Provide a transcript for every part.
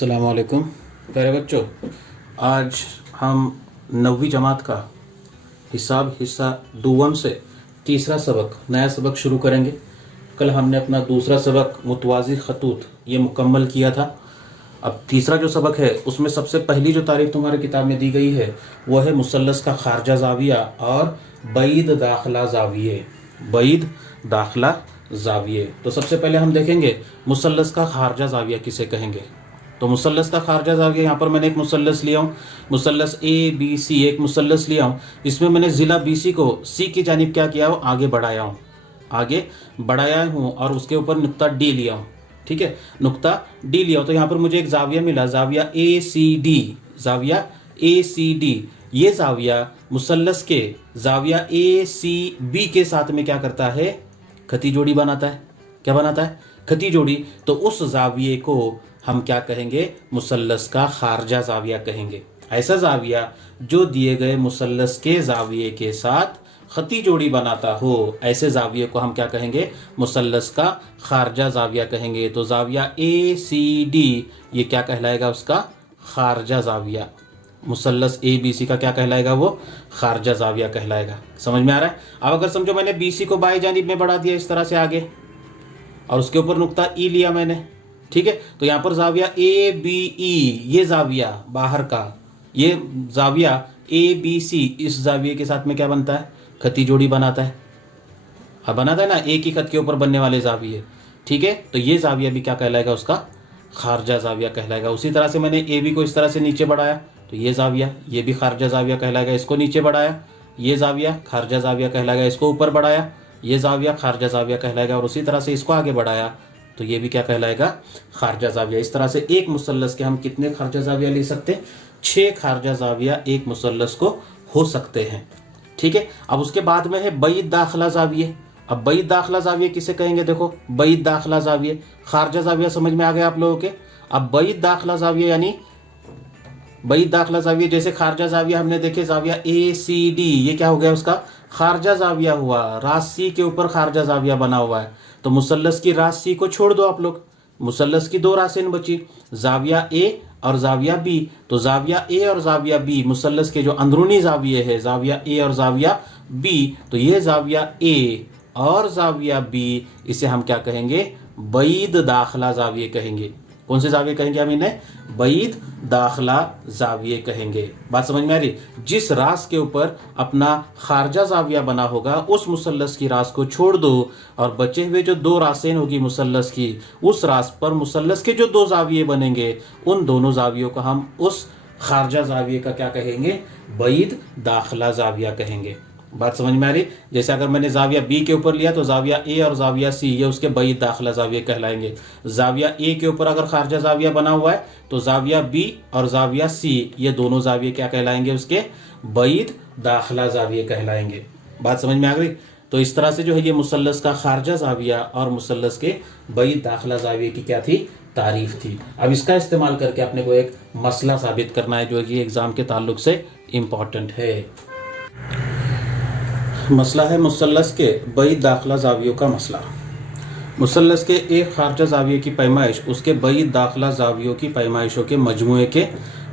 अस्सलाम वालेकुम प्यारे बच्चों। आज हम 9वीं जमात का हिसाब हिस्सा दूवम से तीसरा सबक नया सबक शुरू करेंगे। कल हमने अपना दूसरा सबक मुतवाज़ी खतूत ये मुकम्मल किया था। अब तीसरा जो सबक है उसमें सबसे पहली जो तारीफ तुम्हारी किताब में दी गई है वह है मुसल्लस का खारजा ज़ाविया और बैद दाखला ज़ाविये। बैद दाखला ज़ाविये। तो सबसे पहले हम देखेंगे मुसल्लस का खारजा ज़ाविया किसे कहेंगे। तो मुसल्लस का खारजा ज़ाविया, यहाँ पर मैंने एक मुसल्लस लिया हूँ, मुसल्लस ए बी सी, एक मुसल्लस लिया हूँ। इसमें मैंने ज़िला बी सी को सी की जानिब क्या किया हो, आगे बढ़ाया हूँ और उसके ऊपर नुक्ता डी लिया हूँ। ठीक है, नुक्ता डी लिया हो तो यहाँ पर मुझे एक ज़ाविया मिला, ज़ाविया ए सी डी, ज़ाविया ए सी डी। ये ज़ाविया मुसल्लस के ज़ाविया ए सी बी के साथ में क्या करता है, खती जोड़ी बनाता है। क्या बनाता है? खती जोड़ी। तो उस ज़ाविये को हम क्या कहेंगे, मुसल्लस का खारजा ज़ाविया कहेंगे। ऐसा ज़ाविया जो दिए गए मुसल्लस के ज़ाविये के साथ खती जोड़ी बनाता हो, ऐसे ज़ाविये को हम क्या कहेंगे, मुसल्लस का खारजा ज़ाविया कहेंगे। तो ज़ाविया ए सी डी ये क्या कहलाएगा, उसका खारजा ज़ाविया। मुसल्लस ए बी सी का क्या कहलाएगा, वो खारजा ज़ाविया कहलाएगा। समझ में आ रहा है? अब अगर समझो मैंने बी सी को बाएं जानिब में बढ़ा दिया इस तरह से आगे और उसके ऊपर नुक्ता ई लिया मैंने। ठीक है, तो यहाँ पर ज़ाविया ए बी ई, ये ज़ाविया बाहर का, ये ज़ाविया ए बी सी इस ज़ाविये के साथ में क्या बनता है, खती जोड़ी बनाता है। अब बनाता है ना, एक ही खत के ऊपर बनने वाले ज़ाविये। ठीक है, तो ये ज़ाविया भी क्या कहलाएगा, उसका खारजा ज़ाविया कहलाएगा। उसी तरह से मैंने ए बी को इस तरह से नीचे बढ़ाया तो ये ज़ाविया, ये भी खारजा ज़ाविया कहलाएगा। इसको नीचे बढ़ाया, ये ज़ाविया खारजा ज़ाविया कहलाएगा। इसको ऊपर बढ़ाया, ये ज़ाविया खारजा ज़ाविया कहलाएगा। और उसी तरह से इसको आगे बढ़ाया तो ये भी क्या कहलाएगा, खारजा ज़ाविया। इस तरह से एक मुसल्लस के हम कितने खारजा ज़ाविया ले सकते हैं, 6 खारजा ज़ाविया एक मुसल्लस को हो सकते हैं। ठीक है, अब उसके बाद में है बैद दाखला ज़ाविये। अब बैद दाखला ज़ाविये किसे कहेंगे, देखो बैद दाखला ज़ाविये, खारजा ज़ाविया समझ में आ गया आप लोगों के। अब बैद दाखला ज़ाविये यानी बैद दाखला ज़ाविया, जैसे खारजा ज़ाविया हमने देखे ज़ाविया ए सी डी, ये क्या हो गया, उसका खारजा ज़ाविया हुआ। रासी के ऊपर खारजा ज़ाविया बना हुआ है तो मुसल्लस की रासी को छोड़ दो आप लोग, मुसल्लस की 2 रासें बची, ज़ाविया ए और ज़ाविया बी। तो ज़ाविया ए और ज़ाविया बी मुसल्लस के जो अंदरूनी ज़ाविये है, ज़ाविया ए और ज़ाविया बी, तो ये ज़ाविया ए और ज़ाविया बी, इसे हम क्या कहेंगे, बैद दाखला ज़ाविये कहेंगे। कौन से ज़ाविये कहेंगे हम इन्हें, बैद दाखला ज़ाविये कहेंगे। बात समझ में आ रही? जिस रास के ऊपर अपना खारजा ज़ाविया बना होगा उस मुसल्लस की रास को छोड़ दो और बचे हुए जो 2 रासें होगी मुसल्लस की, उस रास पर मुसल्लस के जो 2 ज़ाविये बनेंगे उन दोनों ज़ावियों का हम उस खारजा ज़ाविये का क्या कहेंगे, बैद दाखला ज़ाविया कहेंगे। बात समझ में आ रही? जैसे अगर मैंने ज़ाविया बी के ऊपर लिया तो ज़ाविया ए और ज़ाविया सी ये उसके बैद दाखला ज़ाविये कहलाएंगे। ज़ाविया ए के ऊपर अगर खारजा ज़ाविया बना हुआ है तो ज़ाविया बी और ज़ाविया सी ये दोनों ज़ाविये क्या कहलाएंगे, उसके बैद दाखला ज़ाविये कहलाएंगे। बात समझ में आ गई? तो इस तरह से जो है ये मुसल्लस का खारजा ज़ाविया और मुसल्लस के बैद दाखला ज़ाविये की क्या थी, तारीफ थी। अब इसका इस्तेमाल करके अपने को एक मसला साबित करना है जो कि एग्ज़ाम के ताल्लुक से इम्पॉर्टेंट है। मसला है मुसल्लस के बैद दाखला ज़ावियों का मसला। मुसल्लस के एक खारजा ज़ाविये की पैमाइश उसके बैद दाखला ज़ावियों की पैमाइशों के मजमूए के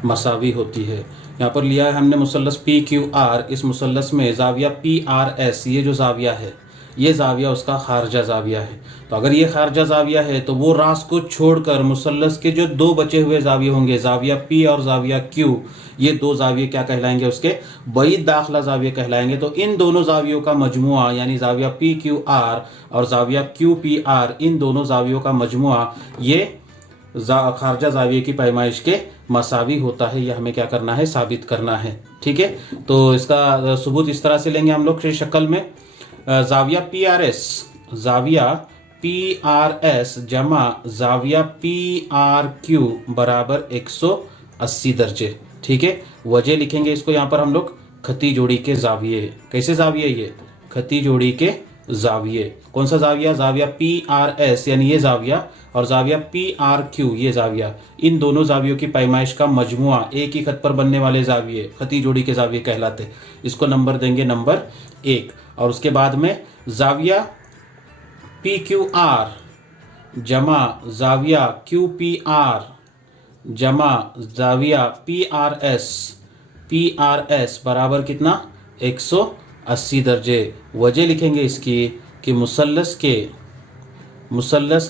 मसावी होती है। यहाँ पर लिया है हमने मुसल्लस पी क्यू आर, इस मुसल्लस में ज़ाविया पी आर एस ये जो ज़ाविया है ये ज़ाविया उसका खारजा ज़ाविया है। तो अगर ये खारजा ज़ाविया है तो वो रास को छोड़कर मुसल्लस के जो 2 बचे हुए ज़ाविये होंगे, ज़ाविया पी और ज़ाविया क्यू, ये 2 ज़ाविये क्या कहलाएंगे, उसके बैद दाखला ज़ाविये कहलाएंगे। तो इन दोनों ज़ावियों का मजमुआ यानी ज़ाविया पी क्यू आर और ज़ाविया क्यू पी आर, इन दोनों ज़ावियों का मजमुआ ये खारजा ज़ाविये की पैमाइश के मसावी होता है। यह हमें क्या करना है, साबित करना है। ठीक है, तो इसका सबूत इस तरह से लेंगे हम लोग शक्ल में, ज़ाविया पी आर एस, ज़ाविया पी आर एस जमा ज़ाविया पी आर क्यू बराबर 180 दर्जे। ठीक है, वजह लिखेंगे इसको यहाँ पर हम लोग, खती जोड़ी के ज़ाविये। कैसे ज़ाविये, ये खती जोड़ी के ज़ाविये। कौन सा ज़ाविया, ज़ाविया पी आर एस यानी ये ज़ाविया और ज़ाविया पी आर क्यू ये ज़ाविया, इन दोनों ज़ावियों की पैमाइश का मजमुआ, एक ही खत पर बनने वाले ज़ाविये खती जोड़ी के ज़ाविये कहलाते। इसको नंबर देंगे नंबर 1। और उसके बाद में ज़ाविया पी क्यू आर जमा ज़ाविया क्यू पी आर जमा जाविया PRS बराबर कितना 180 दर्जे। वजह लिखेंगे इसकी कि मुसल्लस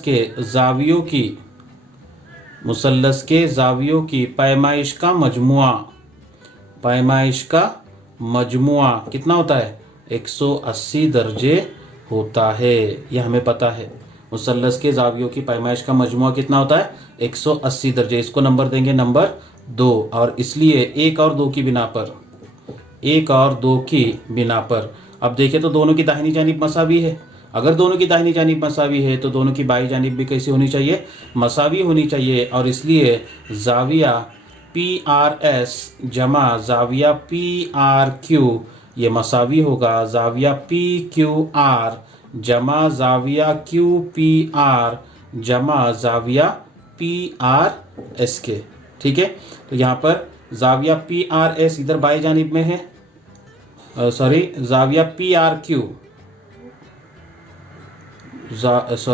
के जावियों की पैमाइश का मजमुआ कितना होता है 180 दर्जे होता है। यह हमें पता है। मुसल्लस के जावियों की पैमाइश का मजमुआ कितना होता है 180 दर्जे। इसको नंबर देंगे नंबर 2, और इसलिए 1 और 2 की बिना पर अब देखें तो दोनों की दाहिनी जानिब मसावी है। अगर दोनों की दाहिनी जानिब मसावी है तो दोनों की बाई जानिब भी कैसी होनी चाहिए, मसावी होनी चाहिए। और इसलिए जाविया PRS जमा जाविया PRQ ये मसावी होगा जाविया PQR जमा जाविया QPR जमा जाविया PRS के। ठीक है, तो यहाँ पर जाविया PRS इधर बाई जानिब में है, जाविया PRQ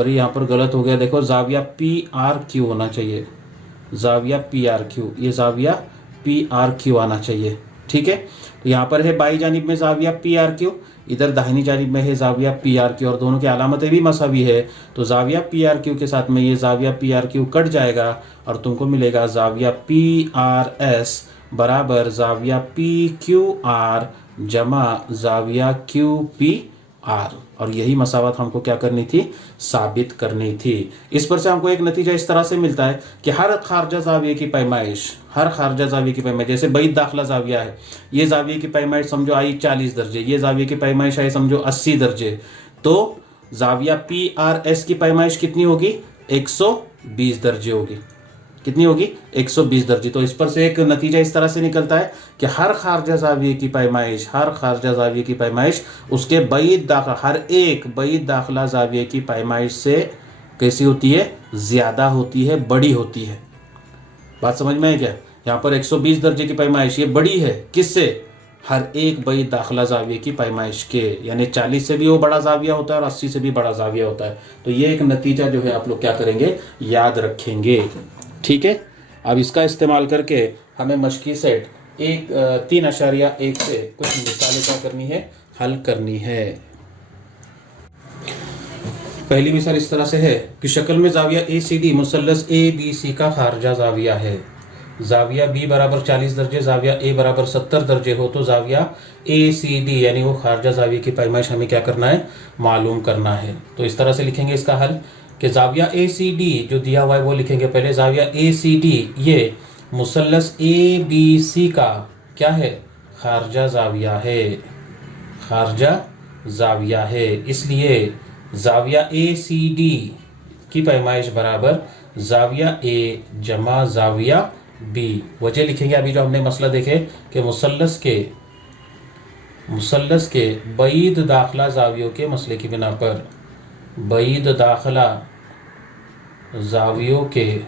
यहाँ पर गलत हो गया। देखो जाविया PRQ होना चाहिए, जाविया PRQ, ये जाविया PRQ आना चाहिए। ठीक है, तो यहाँ पर है बाई जानिब में जाविया PRQ, इधर दाहिनी जानिब में है जाविया PRQ, और दोनों की अलामतें भी मसावी है। तो जाविया PRQ के साथ में ये जाविया PRQ कट जाएगा और तुमको मिलेगा जाविया PRS बराबर जाविया PQR जमा जाविया QPR। और यही मसावत हमको क्या करनी थी, साबित करनी थी। इस पर से हमको एक नतीजा इस तरह से मिलता है कि हर खारजा जाविये की पैमाइश, जैसे बैद दाखिला जाविया है, ये जाविये की पैमाइश समझो आई 40 दर्जे, ये जाविये की पैमाइश आई समझो 80 दर्जे, तो जाविया PRS की पैमाइश कितनी होगी 120 दर्जे होगी। कितनी होगी 120 दर्जे। तो इस पर से एक नतीजा इस तरह से निकलता है कि हर खारजा जाविये की पैमाइश उसके हर एक बैद दाखिला जाविये की पैमाइश से कैसी होती है, ज्यादा होती है, बड़ी होती है। बात समझ में है क्या? यहाँ पर 120 दर्जे की पैमाइश ये बड़ी है, किससे, हर एक बैद दाखिला जाविये की पैमाइश के, यानी 40 से भी वो बड़ा जाविया होता है और 80 से भी बड़ा जाविया होता है। तो ये एक नतीजा जो है आप लोग क्या करेंगे, याद रखेंगे। ठीक है, अब इसका इस्तेमाल करके हमें मशकी सेट 3.1 से कुछ मिसालें क्या करनी है, हल करनी है। पहली मिसाल इस तरह से है कि शक्ल में जाविया ACD मुसल्लस ABC का खारजा जाविया है। जाविया B बराबर 40 दर्जे, जाविया A बराबर 70 दर्जे हो तो जाविया ACD यानी वो खारजा जाविये की पैमाइश हमें क्या करना है, मालूम करना है। तो इस तरह से लिखेंगे इसका हल कि जाविया ACD जो दिया हुआ है वो लिखेंगे पहले। जाविया ACD ये मुसल्लस ABC का क्या है, खारजा जाविया है। इसलिए जाविया ACD की पैमाइश बराबर जाविया A जमा जाविया B। वजह लिखेंगे अभी जो हमने मसला देखे कि मुसल्लस के बैद दाखिला जावियों के मसले की बिना पर, बैद दाखिला जावियों के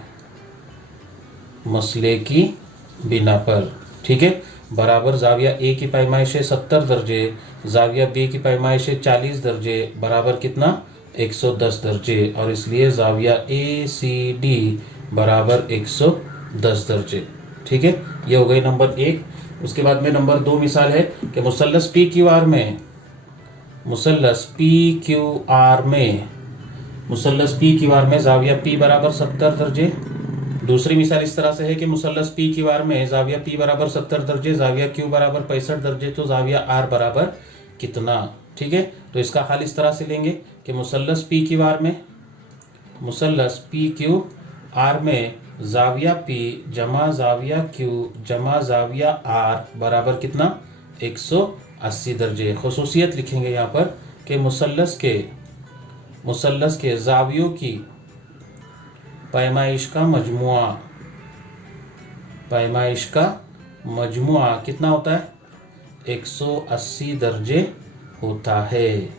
मसले की बिना पर, ठीक है, बराबर जाविया A की पैमाइश है 70 दर्जे, जाविया B की पैमाइश है 40 दर्जे, बराबर कितना 110 दर्जे। और इसलिए जाविया ACD बराबर 110 दर्जे। ठीक है, ये हो गई नंबर 1। उसके बाद में नंबर 2 मिसाल है कि मुसल्लस PQR में जाविया P बराबर 70 दर्जे। दूसरी मिसाल इस तरह से है कि मुसल्लस PQR में जाविया P बराबर 70 दर्जे, जाविया Q बराबर 65 दर्जे, तो जाविया R बराबर कितना। ठीक है, तो इसका हल इस तरह से लेंगे कि मुसल्लस PQR में जाविया P जमा जाविया Q जमा जाविया R बराबर कितना 180 दर्जे। खुसूसियत लिखेंगे यहाँ पर कि मुसल्लस के जावियों की पैमाइश का मजमुआ कितना होता है 180 दर्जे होता है।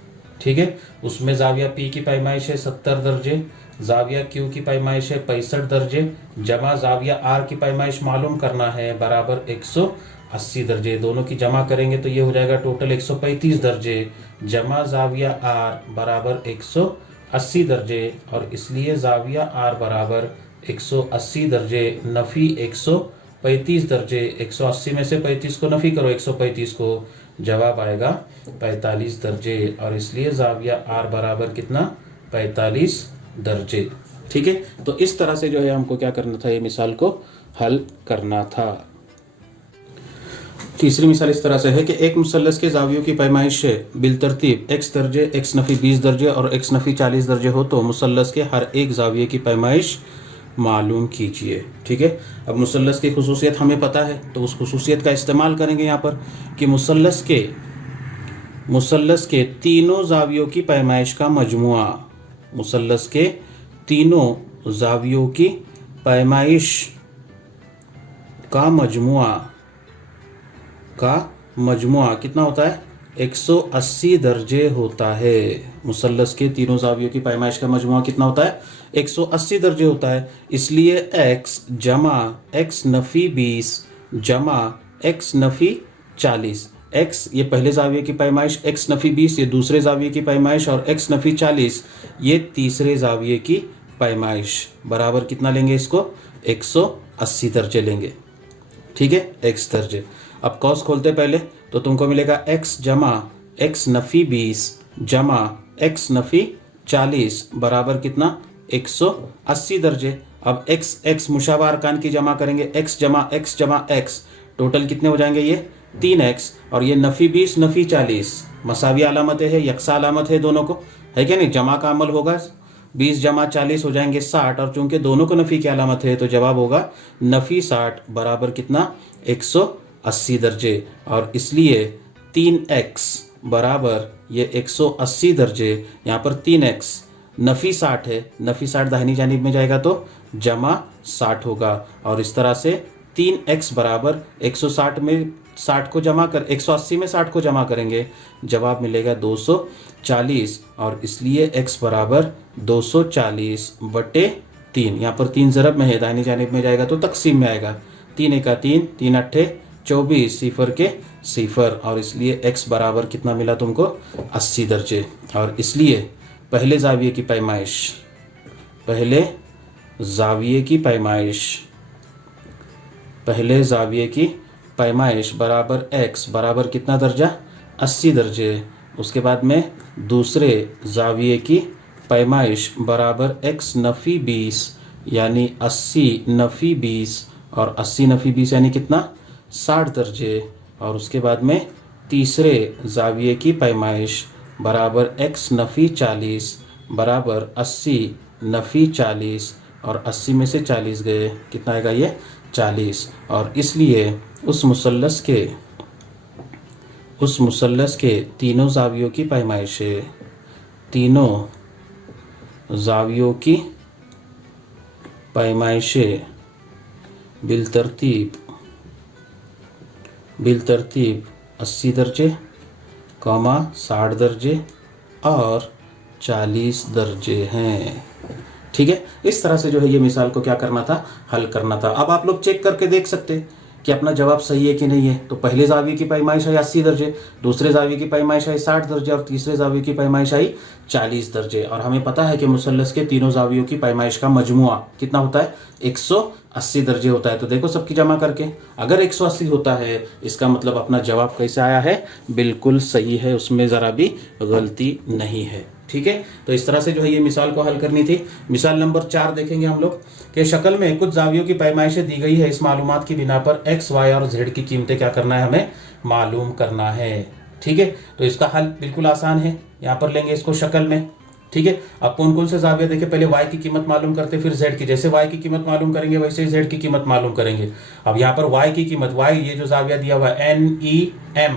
ठीक है, उसमें जाविया P की पैमाइश है 70 दर्जे, जाविया Q की पैमाइश है 65 दर्जे, जमा जाविया R की पैमाइश मालूम करना है बराबर 180 दर्जे। दोनों की जमा करेंगे तो ये हो जाएगा टोटल 135 दर्जे, जमा जाविया R बराबर 180 दर्जे, और इसलिए जाविया R बराबर 180 दर्जे नफ़ी 135 दर्जे, 180 में से 35 को नफ़ी करो, 135 को, जवाब आएगा 45 दर्जे। और इसलिए ज़ाविया आर बराबर कितना, 45 दर्जे। ठीक है, तो इस तरह से जो है हमको क्या करना था, ये मिसाल को हल करना था। तीसरी मिसाल इस तरह से है कि एक मुसल्लस के ज़ावियों की पैमाइश बिलतरतीब x दर्जे, x नफ़ी 20 दर्जे और x नफ़ी 40 दर्जे हो तो मुसल्लस के हर एक ज़ाविये की पैमाइश मालूम कीजिए। ठीक है, अब मुसल्लस की खुसूसियत हमें पता है तो उस खुसूसियत का इस्तेमाल करेंगे यहाँ पर कि मुसल्लस के तीनों ज़ावियों की पैमाइश का मजमुआ, मुसल्लस के तीनों ज़ावियों की पैमाइश का मजमुआ कितना होता है, 180 दर्जे होता है। मुसल्लस के तीनों ज़ावियों की पैमाइश का मजमुआ कितना होता है, 180 दर्जे होता है। इसलिए x जमा x नफ़ी 20 जमा x नफ़ी 40, x ये पहले ज़ाविये की पैमाइश, x नफ़ी 20 ये दूसरे ज़ाविये की पैमाइश और x नफ़ी 40 ये तीसरे ज़ाविये की पैमाइश, बराबर कितना लेंगे इसको, 180 दर्जे लेंगे। ठीक है, x दर्जे। अब कौस खोलते पहले तो तुमको मिलेगा x जमा x नफ़ी 20 जमा x नफ़ी 40 बराबर कितना, 180 दर्जे। अब x मुशाबा अरकान की जमा करेंगे, x जमा x टोटल कितने हो जाएंगे, ये 3x और ये नफ़ी 20 नफ़ी 40 मसावी अलामतें है, यकसा अलामत है दोनों को, है क्या नहीं, जमा का अमल होगा, 20 जमा 40 हो जाएंगे 60 और चूंकि दोनों को नफ़ी की अलामत है तो जवाब होगा नफ़ी 60 बराबर कितना, 180 दर्जे। और इसलिए 3x बराबर ये 180 दर्जे, यहाँ पर 3x नफ़ी 60 है, नफ़ी 60 दाहिनी जानिब में जाएगा तो जमा 60 होगा और इस तरह से 3x बराबर 160 में 60 को जमा कर 180 में 60 को जमा करेंगे, जवाब मिलेगा 240 और इसलिए x बराबर 240 बटे 3, यहाँ पर 3 ज़रब में है, दाहिनी जानिब में जाएगा तो तकसीम में आएगा, 3 एका 3, 3 अट्ठे 24, सिफर के सिफर और इसलिए x बराबर कितना मिला तुमको, 80 दर्जे। और इसलिए पहले ज़ाविये की पैमाइश बराबर x बराबर कितना दर्जा, 80 दर्जे। उसके बाद में दूसरे ज़ाविये की पैमाइश बराबर x नफ़ी 20 यानी 80 नफ़ी 20 और 80 नफ़ी 20 यानी कितना, 60 दर्जे। और उसके बाद में तीसरे ज़ाविये की पैमाइश बराबर x नफ़ी 40 बराबर 80 नफ़ी 40 और 80 में से 40 गए, कितना आएगा ये, 40। और इसलिए उस मुसल्लस के तीनों ज़ावियों की पैमाइशें बिलतरतीब 80 दर्जे, 60 दर्जे और 40 दर्जे हैं। ठीक है, इस तरह से जो है ये मिसाल को क्या करना था, हल करना था। अब आप लोग चेक करके देख सकते कि अपना जवाब सही है कि नहीं है। तो पहले ज़ाविये की पैमाइश आई 80 दर्जे, दूसरे ज़ाविये की पैमाइश आई 60 दर्जे और तीसरे ज़ाविये की पैमाइश आई 40 दर्जे। और हमें पता है कि मुसल्लस के तीनों ज़ावियों की पैमाइश का मजमुआ कितना होता है, 180 दर्जे होता है। तो देखो सबकी जमा करके अगर 180 होता है इसका मतलब अपना जवाब कैसे आया है, बिल्कुल सही है, उसमें ज़रा भी गलती नहीं है। ठीक है, तो इस तरह से जो है ये मिसाल को हल करनी थी। मिसाल नंबर 4 देखेंगे हम लोग कि शक्ल में कुछ ज़ावियों की पैमाइशें दी गई है, इस मालूमात की बिना पर x, y और z की कीमतें क्या करना है, हमें मालूम करना है। ठीक है, तो इसका हल बिल्कुल आसान है, यहाँ पर लेंगे इसको शक्ल में। ठीक है, अब कौन कौन से ज़ाविया देखें, पहले y की कीमत मालूम करते फिर z की, जैसे y की कीमत मालूम करेंगे वैसे ही z की कीमत मालूम करेंगे। अब यहाँ पर y की कीमत, y ये जो ज़ाविया दिया हुआ है NEM,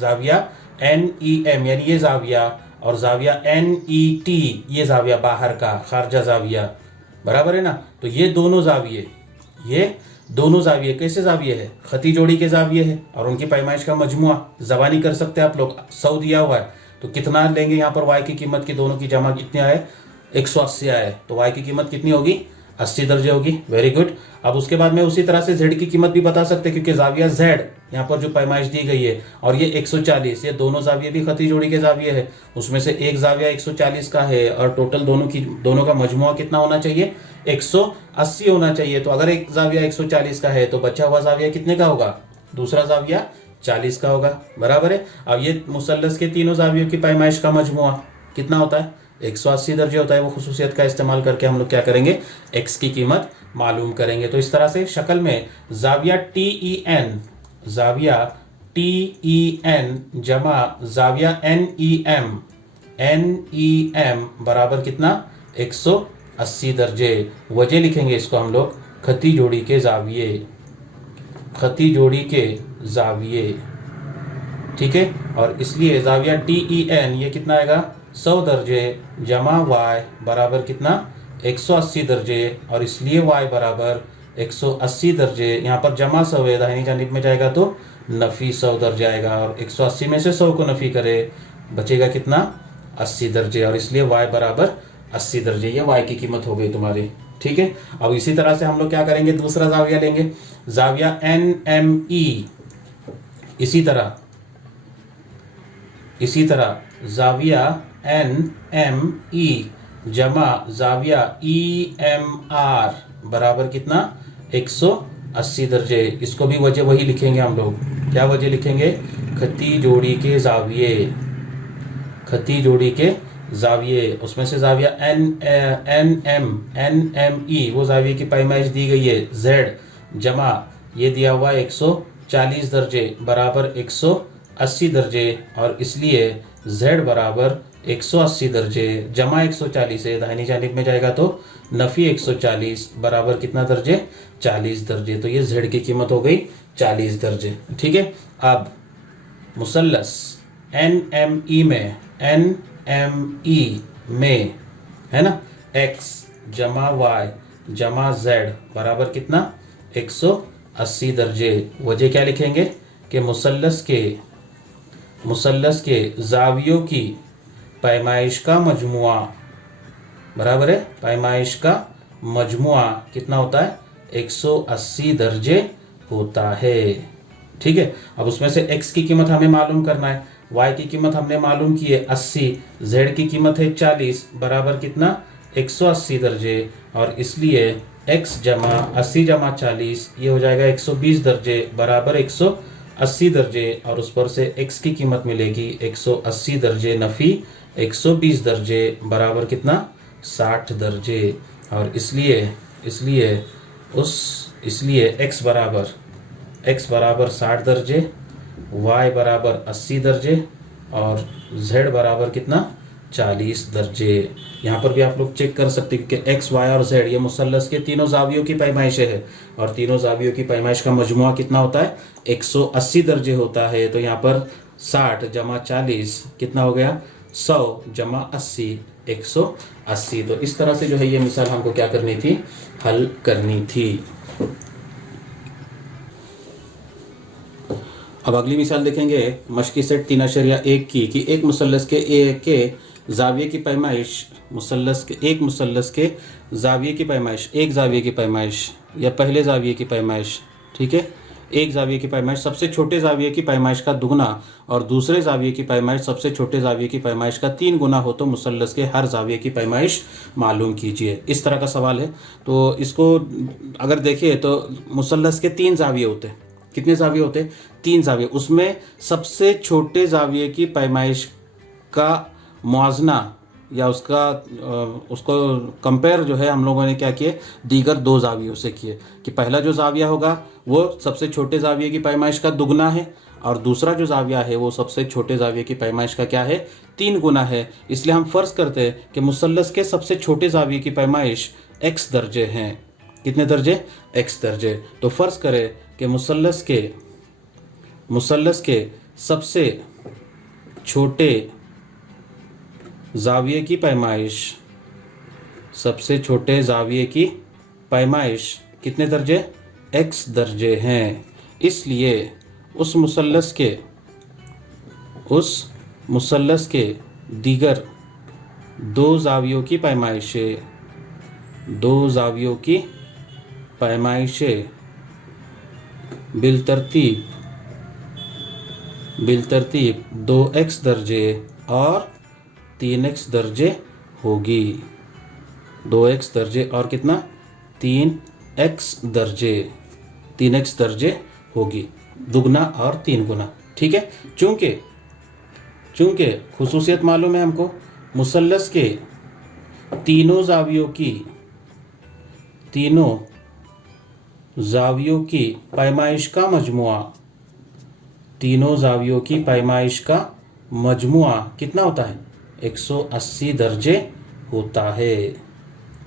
ज़ाविया NEM यानी ये ज़ाविया, और ज़ाविया NET ये ज़ाविया बाहर का खारजा ज़ाविया, बराबर है ना। तो ये दोनों ज़ाविये कैसे ज़ाविये है, खती जोड़ी के ज़ाविये है और उनकी पैमाइश का मजमुआ ज़बानी कर सकते हैं आप लोग, 100 दिया हुआ है तो कितना लेंगे यहाँ पर y की कीमत की, दोनों की जमा कितने आए, 180 आए, तो y की कीमत कितनी होगी, 80 दर्जे होगी। Very good. अब उसके बाद में उसी तरह से z की कीमत भी बता सकते हैं, क्योंकि जाविया z यहाँ पर जो पैमाइश दी गई है और ये 140, ये दोनों जाविये भी खती जोड़ी के जाविये है। उसमें से एक जाविया 140 का है और टोटल दोनों का मजमुआ कितना होना चाहिए? 180 होना चाहिए। तो अगर एक जाविया 140 का है तो बचा हुआ जाविया कितने का होगा? दूसरा जाविया 40 का होगा। बराबर है। अब ये मुसल्लस के तीनों जावियों की पैमाइश का मजमुआ कितना होता है? 180 दर्जे होता है। वो खुसूसियत का इस्तेमाल करके हम लोग क्या करेंगे? x की कीमत मालूम करेंगे। तो इस तरह से शक्ल में जाविया TEN जमा जाविया NEM बराबर कितना? 180 दर्जे। वजह लिखेंगे इसको हम लोग खती जोड़ी के जाविये, खती जोड़ी के जाविये, ठीक है। और इसलिए जाविया TEN ये कितना आएगा? 100 दर्जे जमा y बराबर कितना? 180 दर्जे। और इसलिए y बराबर 180 दर्जे। यहाँ पर जमा 100 है, दाहिनी जानिब में जाएगा तो नफी 100 दर्जे आएगा। और 180 में से 100 को नफी करे बचेगा कितना? 80 दर्जे। और इसलिए y बराबर 80 दर्जे। ये y की कीमत हो गई तुम्हारी, ठीक है। अब इसी तरह से हम लोग क्या करेंगे? दूसरा जाविया लेंगे, जाविया NME। इसी तरह जाविया NME जमा जाविया EMR बराबर कितना? 180 दर्जे। इसको भी वजह वही लिखेंगे हम लोग। क्या वजह लिखेंगे? खती जोड़ी के जाविये, खती जोड़ी के जाविये। उसमें से जाविया NME वो जाविये की पैमाइश दी गई है Z जमा ये दिया हुआ 140 दर्जे बराबर 180 दर्जे। और इसलिए Z बराबर 180 दर्जे जमा 140 है, दाहिनी जानिब में जाएगा तो नफी 140 बराबर कितना दर्जे? 40 दर्जे। तो ये Z की कीमत हो गई 40 दर्जे, ठीक है। अब मुसल्लस NME में है ना x जमा y जमा z बराबर कितना? 180 दर्जे। वजह क्या लिखेंगे कि मुसल्लस के जावियों की पैमाइश का मजमुआ बराबर है, पैमाइश का मजमुआ कितना होता है? 180 दर्जे होता है, ठीक है। अब उसमें से x की कीमत हमें मालूम करना है, y की कीमत हमने मालूम की है 80, z की कीमत है 40 बराबर कितना? 180 दर्जे। और इसलिए x जमा 80 जमा 40 ये हो जाएगा 120 दर्जे बराबर 180 दर्जे। और उस पर से x की कीमत मिलेगी 180 दर्जे नफी 120 दर्जे बराबर कितना? 60 दर्जे। और इसलिए x बराबर 60 दर्जे, y बराबर 80 दर्जे और z बराबर कितना? 40 दर्जे। यहाँ पर भी आप लोग चेक कर सकते हैं कि x, y और z ये मुसल्लस के तीनों जावियों की पैमाइशें है और तीनों जावियों की पैमाइश का मजमुआ कितना होता है? 180 दर्जे होता है। तो यहाँ पर 60 जमा 40 कितना हो गया? 100 जमा 80 180। तो इस तरह से जो है ये मिसाल हमको क्या करनी थी? हल करनी थी। अब अगली मिसाल देखेंगे मशकी सेट 3.1 की कि एक मुसल्लस के जाविये की पैमाइश एक मुसल्लस के जाविये की पैमाइश, एक जाविये की पैमाइश या पहले जाविये की पैमाइश, ठीक है, एक जाविये की पैमाइश सबसे छोटे जाविये की पैमाइश का दुगना और दूसरे जाविये की पैमाइश सबसे छोटे जाविये की पैमाइश का 3 गुना हो तो मुसल्लस के हर जाविये की पैमाइश मालूम कीजिए। इस तरह का सवाल है। तो इसको अगर देखिए तो मुसल्लस के 3 जाविये होते हैं। कितने जाविये होते? 3 जाविये। उसमें सबसे छोटे जाविये की पैमाइश का मुआजना या उसको कंपेयर जो है हम लोगों ने क्या किए? दीगर 2 जावियों से किए कि पहला जो जाविया होगा वो सबसे छोटे जाविये की पैमाइश का दुगना है और दूसरा जो जाविया है वो सबसे छोटे जाविये की पैमाइश का क्या है? 3 गुना है। इसलिए हम फर्ज करते हैं कि मुसल्लस के सबसे छोटे जाविये की पैमाइश x दर्जे हैं। कितने दर्जे? x दर्जे। तो फर्ज करें कि मुसल्लस के सबसे छोटे जाविये की पैमाइश, सबसे छोटे जाविये की पैमाइश कितने दर्जे? x दर्जे हैं। इसलिए उस मुसल्लस के दीगर 2 जावियों की पैमाइशें दो जावियों की पैमाइशें बिलतरतीब 2x दर्जे और 3x दर्जे होगी। 2x दर्जे और कितना 3x दर्जे होगी, दुगना और 3 गुना। ठीक है, चूंकि खुसूसियत मालूम है हमको, मुसल्लस के तीनों जावियों की पैमाइश का मजमुआ, तीनों जावियों की पैमाइश का मजमुआ कितना होता है 180 दर्जे होता है,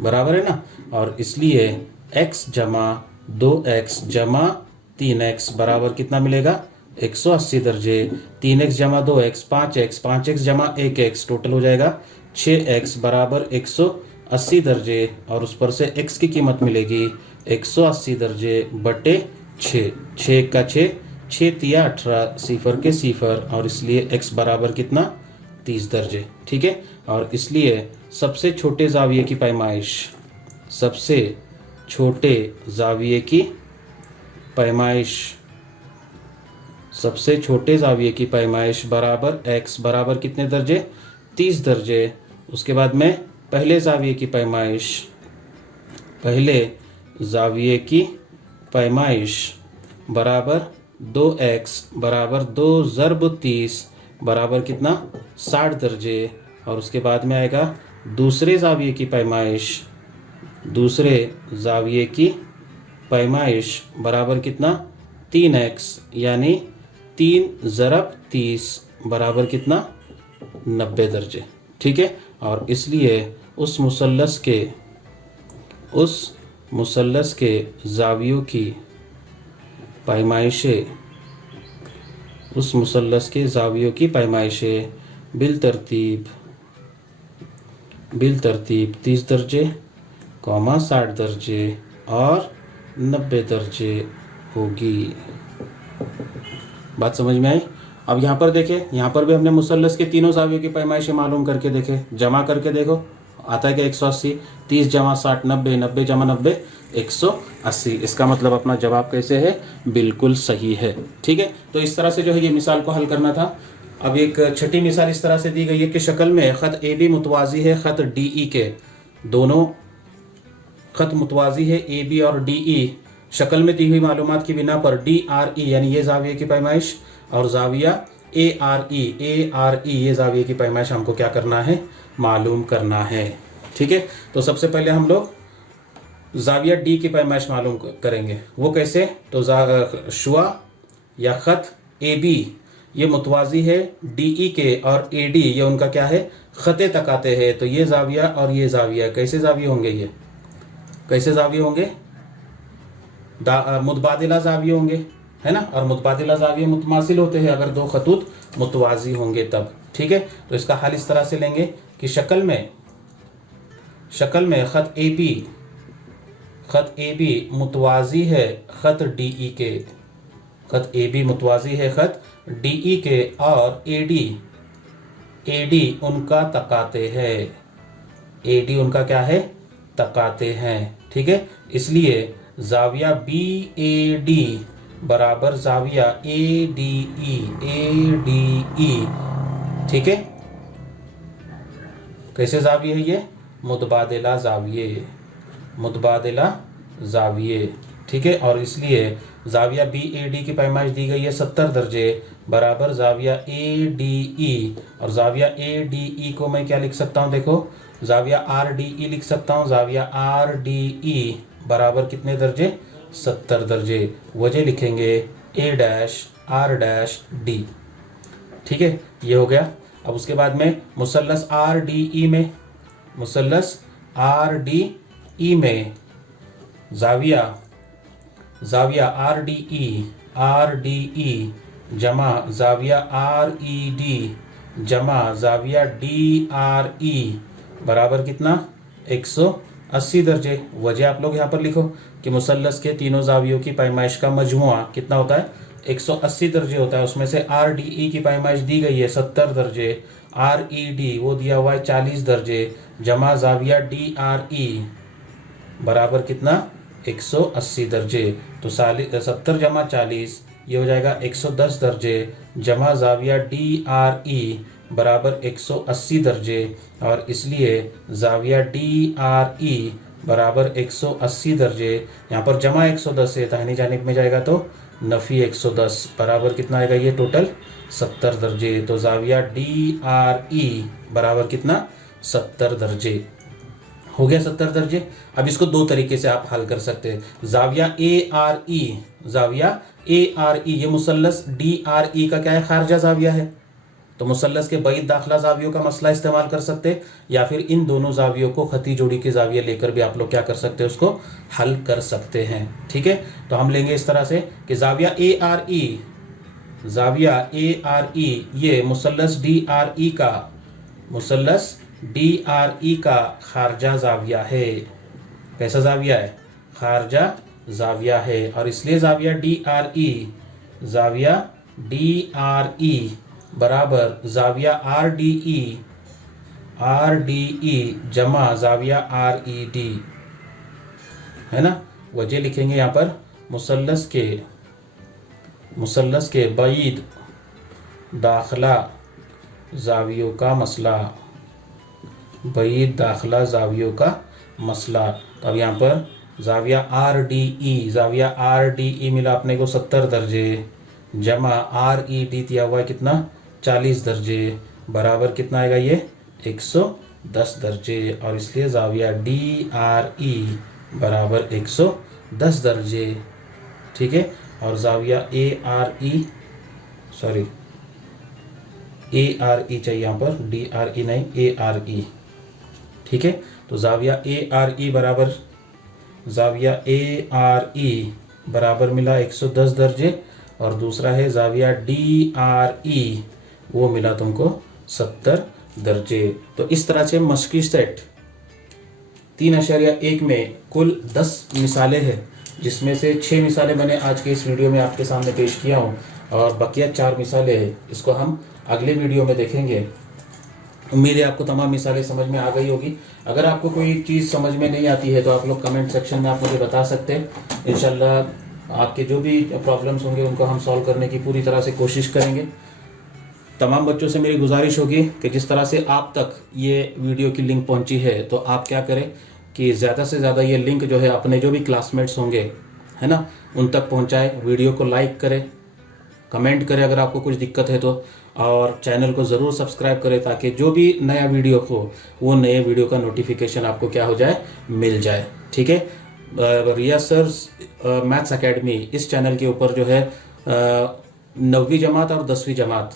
बराबर है ना। और इसलिए x जमा 2x जमा 3x बराबर कितना मिलेगा 180 दर्जे। 3x जमा 2x 5x, 5x जमा 1x टोटल हो जाएगा 6x बराबर 180 दर्जे। और उस पर से x की कीमत मिलेगी 180 दर्जे बटे 6, 6 का 6, 6 तिया 18, सिफर के सिफर, और इसलिए x बराबर कितना 30 दर्जे। ठीक है, और इसलिए सबसे छोटे जाविये की पैमाइश, सबसे छोटे जाविये की पैमाइश बराबर x बराबर कितने दर्जे 30 दर्जे। उसके बाद में पहले जाविये की पैमाइश बराबर 2x बराबर 2 ज़र्ब 30 बराबर कितना 60 दर्जे। और उसके बाद में आएगा दूसरे जाविये की पैमाइश बराबर कितना 3x, यानी 3 ज़रब 30 बराबर कितना 90 दर्जे। ठीक है, और इसलिए उस मुसल्लस के जावियों की पैमाइशें बिलतरतीब 30 दर्जे, 60 दर्जे और 90 दर्जे होगी। बात समझ में आई? अब यहाँ पर देखें, यहाँ पर भी हमने मुसल्लस के तीनों जावियों की पैमाइशें मालूम करके देखे, जमा करके देखो आता है कि 180, 30 जमा 60 90, 90 जमा 90 180। इसका मतलब अपना जवाब कैसे है, बिल्कुल सही है। ठीक है, तो इस तरह से जो है ये मिसाल को हल करना था। अब एक छठी मिसाल इस तरह से दी गई है कि शक्ल में ख़त ए बी मुतवाज़ी है ख़त डी ई के, दोनों ख़त मुतवाज़ी है ए बी और डी ई। शक्ल में दी हुई मालूमात की बिना पर डी आर ई यानी ये जाविये की पैमाइश और जाविया ए आर ई ये जाविये की पैमाइश हमको क्या करना है, मालूम करना है। ठीक है, तो सबसे पहले हम लोग जाविया डी की पैमाइश मालूम करेंगे। वो कैसे, तो शुआ या ख़त ए बी ये मुतवाज़ी है डी ई के, और ए डी ये उनका क्या है ख़ते तकाते हैं। तो ये जाविया और ये जाविया कैसे जाविये होंगे, ये कैसे जाविये होंगे, मुतबादिला जाविये होंगे, है ना। और मुतबादिला जाविये मुतमासिल होते हैं अगर दो खतूत मुतवाज़ी होंगे तब। ठीक है, तो इसका हल इस तरह से लेंगे कि शक्ल में ख़त ए बी मुतवाज़ी है ख़त डी ई के, ख़त ए बी मुतवाज़ी है ख़त डी ई के, और ए डी उनका तकाते हैं, ए डी उनका क्या है तकाते हैं। ठीक है, इसलिए जाविया बी ए डी बराबर जाविया ए डी ई। ठीक है, कैसे जाविये है ये, मुतबादिला जाविये। ठीक है, और इसलिए जाविया बी ए डी की पैमाइश दी गई है 70 दर्जे बराबर जाविया ए डी ई, और जाविया ए डी ई को मैं क्या लिख सकता हूँ, देखो जाविया आर डी ई लिख सकता हूँ। जाविया आर डी ई बराबर कितने दर्जे 70 दर्जे, वजह लिखेंगे ए डैश आर डैश डी। ठीक है, ये हो गया। अब उसके बाद में मुसल्लस आर डी ई में जाविया आर डी ई जमा जाविया आर ई डी जमा जाविया डी आर ई बराबर कितना 180 दर्जे। वजह आप लोग यहाँ पर लिखो कि मुसल्लस के तीनों जावियों की पैमाइश का मजमुआ कितना होता है 180 दर्जे होता है। उसमें से आर डी ई की पैमाइश दी गई है 70 दर्जे, आर ई डी वो दिया हुआ है 40 दर्जे, जमा जाविया डी आर ई बराबर कितना 180 दर्जे। तो 70 जमा 40 ये हो जाएगा 110 दर्जे, जमा ज़ाविया DRE बराबर 180 दर्जे, और इसलिए ज़ाविया DRE बराबर 180 दर्जे। यहाँ पर जमा 110 है, दाहिनी जानिब में जाएगा तो नफ़ी 110 बराबर कितना आएगा, ये टोटल 70 दर्जे। तो ज़ाविया DRE बराबर कितना 70 दर्जे। हो गया 70 दर्जे। अब इसको दो तरीके से आप हल कर सकते हैं। ज़ाविया ARE ये मुसल्लस DRE का क्या है, खारजा ज़ाविया है, तो मुसल्लस के बैद दाखिला ज़ावियों का मसला इस्तेमाल कर सकते हैं, या फिर इन दोनों ज़ावियों को खती जोड़ी के ज़ाविया लेकर भी आप लोग क्या कर सकते हैं, उसको हल कर सकते हैं। ठीक है, तो हम लेंगे इस तरह से कि ज़ाविया ARE ये मुसल्लस DRE का खारजा ज़ाविया है। कैसा ज़ाविया है, खारजा ज़ाविया है, और इसलिए ज़ाविया DRE बराबर ज़ाविया RDE जमा ज़ाविया RED है ना। वजह लिखेंगे यहाँ पर, मुसल्लस के बैद दाखिला ज़ावियों का मसला, बैद दाखिला ज़ावियों का मसला। तो अब यहाँ पर ज़ाविया RDE मिला अपने को 70 दर्जे, जमा RED दिया हुआ है कितना 40 दर्जे, बराबर कितना आएगा ये 110 दर्जे, और इसलिए ज़ाविया DRE बराबर 110 दर्जे। ठीक है, और ज़ाविया ARE चाहिए यहाँ पर, DRE नहीं ARE। ठीक है, तो ज़ाविया ARE बराबर मिला 110 दर्जे, और दूसरा है ज़ाविया DRE वो मिला तुमको 70 दर्जे। तो इस तरह से मशक़ी सेट 3.1 में कुल 10 मिसालें हैं, जिसमें से 6 मिसालें मैंने आज के इस वीडियो में आपके सामने पेश किया हूँ, और बकिया 4 मिसालें हैं, इसको हम अगले वीडियो में देखेंगे। उम्मीद है आपको तमाम मिसालें समझ में आ गई होगी। अगर आपको कोई चीज़ समझ में नहीं आती है तो आप लोग कमेंट सेक्शन में आप मुझे बता सकते हैं। इंशाल्लाह आपके जो भी प्रॉब्लम्स होंगे उनको हम सॉल्व करने की पूरी तरह से कोशिश करेंगे। तमाम बच्चों से मेरी गुजारिश होगी कि जिस तरह से आप तक ये वीडियो की लिंक पहुंची है, तो आप क्या करें कि ज़्यादा से ज़्यादा ये लिंक जो है अपने जो भी क्लासमेट्स होंगे है ना, उन तक पहुंचाएं। वीडियो को लाइक करें, कमेंट करें अगर आपको कुछ दिक्कत है तो, और चैनल को ज़रूर सब्सक्राइब करें ताकि जो भी नया वीडियो हो वो नए वीडियो का नोटिफिकेशन आपको क्या हो जाए, मिल जाए। ठीक है, रिया सर्स मैथ्स एकेडमी इस चैनल के ऊपर जो है 9वीं जमात और 10वीं जमात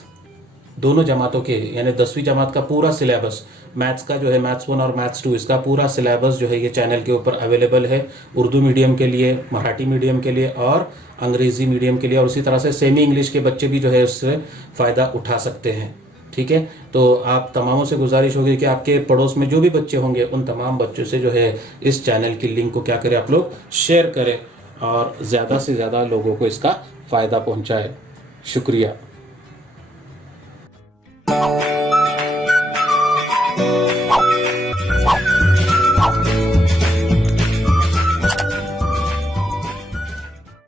दोनों जमातों के, यानी 10वीं जमात का पूरा सिलेबस मैथ्स का जो है, मैथ्स 1 और मैथ्स 2, इसका पूरा सिलेबस जो है ये चैनल के ऊपर अवेलेबल है। उर्दू मीडियम के लिए, मराठी मीडियम के लिए और अंग्रेज़ी मीडियम के लिए, और उसी तरह से सेमी इंग्लिश के बच्चे भी जो है उससे फ़ायदा उठा सकते हैं। ठीक है, तो आप तमामों से गुजारिश होगी कि आपके पड़ोस में जो भी बच्चे होंगे उन तमाम बच्चों से जो है इस चैनल की लिंक को क्या करें, आप लोग शेयर करें, और ज़्यादा से ज़्यादा लोगों को इसका फ़ायदा पहुँचाए। शुक्रिया।